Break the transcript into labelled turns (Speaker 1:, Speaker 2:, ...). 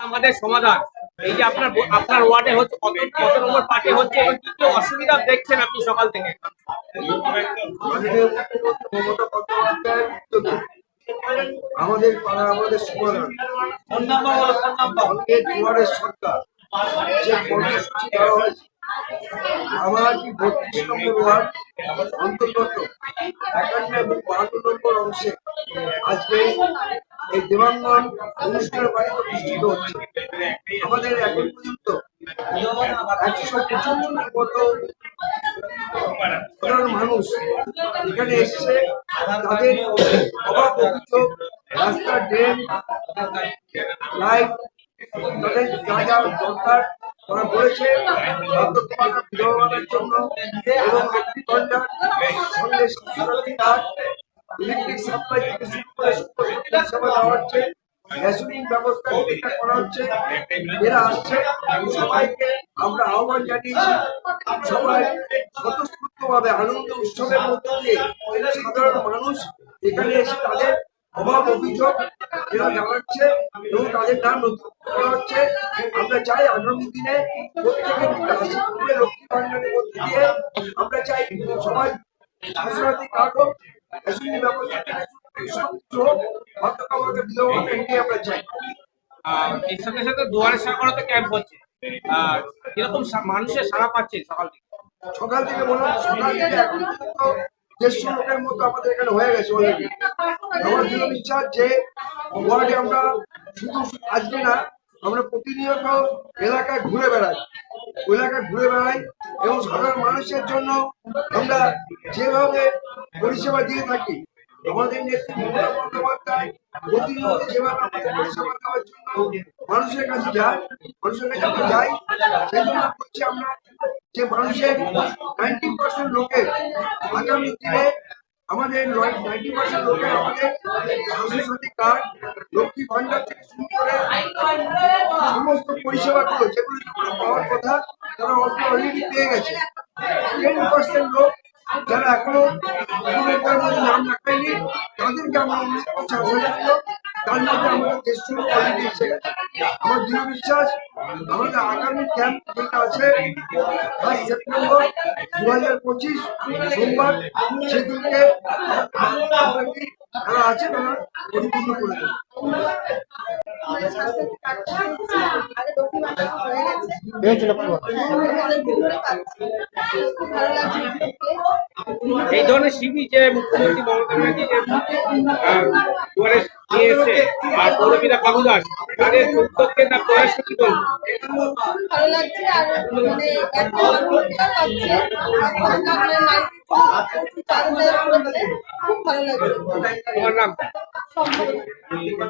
Speaker 1: আমাদের সমাধান। এই যে আপনার আপনার ওয়ার্ডে হচ্ছে কত কত নম্বর পার্টি হচ্ছে এবং কি কি অসুবিধা দেখছেন আপনি সকাল থেকে?
Speaker 2: আমাদের পাড়া আমাদের সমাধান দুয়ারের সরকার যে কর্মসূচি দেওয়া হয়েছে আমার কি বত্রিশ নম্বর ওয়ার্ড অন্তর্গত একান্ন এবং বাহান্ন নম্বর অংশে আজকে এই দেবাঙ্গন অনুষ্ঠানের বাড়িতে অনুষ্ঠিত হচ্ছে। আমাদের এখন পর্যন্ত একশো পঁচাত্তর মতো সাধারণ মানুষ এখানে এসছে। তাদের অভাব অভিযোগ রাস্তার ড্রেন, লাইট, তাদের যা যা দরকার তারা বলেছে জন্য এবং ইলেকট্রিক সাপ্লাই থেকে শুরু করে দেওয়া হচ্ছে ব্যবস্থা ঠিকঠাক করা হচ্ছে, এরা আসছে, সবাইকে আমরা আহ্বান জানিয়েছি, সবাই স্বতঃস্ফূর্ত ভাবে আনন্দ উৎসবের মধ্যে দিয়ে সাধারণ মানুষ এখানে এসে তাদের অভাব অভিযোগ এরা এবং তাদের নাম নথি করা হচ্ছে। আমরা চাই আগামী দিনে প্রত্যেকের হাসি লক্ষ্মী মধ্যে দিয়ে আমরা চাই কার্ড হোক আমরা চাই।
Speaker 1: এর সাথে সাথে দুয়ারে সরকারও তো ক্যাম্প হচ্ছে। আর কীরকম মানুষের সারা পাচ্ছে সকাল থেকে?
Speaker 2: সকাল থেকে মনে হয় সকাল থেকে এখন পর্যন্ত দেড়শো মতো আমাদের এখানে হয়ে গেছে অলরেডি আমার দৃঢ় বিশ্বাস যে ওয়ার্ডে আমরা শুধু আজকে না, আমরা প্রতিনিয়ত এলাকায় ঘুরে বেড়াই। এলাকায় ঘুরে বেড়াই এবং সাধারণ মানুষের জন্য আমরা যেভাবে পরিষেবা দিয়ে থাকি, আমাদের নেত্রী মমতা বন্দ্যোপাধ্যায় প্রতিনিয়ত পরিষেবা দেওয়ার জন্য মানুষের কাছে যায়, মানুষের কাছে আমরা যাই, সেই জন্য করছি আমরা যে মানুষের নাইনটি পার্সেন্ট লোকের আগামী দিনে আমাদের নাইনটি পার্সেন্ট লোকের আমাদের স্বাস্থ্যসাথী কার্ড, লক্ষ্মী ভান্ডার থেকে শুরু করে সমস্ত পরিষেবাগুলো যেগুলো পাওয়ার কথা তারা অল্প অলরেডি পেয়ে গেছে। টেন পার্সেন্ট লোক যারা এখনও নাম লেখায়নি তাদেরকে আমরা অনুরোধ করছি তার আমার দৃঢ় বিশ্বাস, আমাদের আগামী ক্যাম্প যেটা আছে ফার্স্ট সেপ্টেম্বর দু হাজার পঁচিশ সোমবার সেদিনকে যারা আছে তারা পরিপূর্ণ করে দেবে।
Speaker 1: এই ধরনের শিবির যে মুখ্যমন্ত্রী মমতা ব্যানার্জি যে আহ, দুয়ারে নিয়ে এসছে আর পৌরপিতা বাবু দাস তাদের উদ্যোগকে না প্রয়াস কি বলব
Speaker 3: ভালো লাগছে আর মানে খুব ভালো লাগছে।
Speaker 1: তোমার নাম?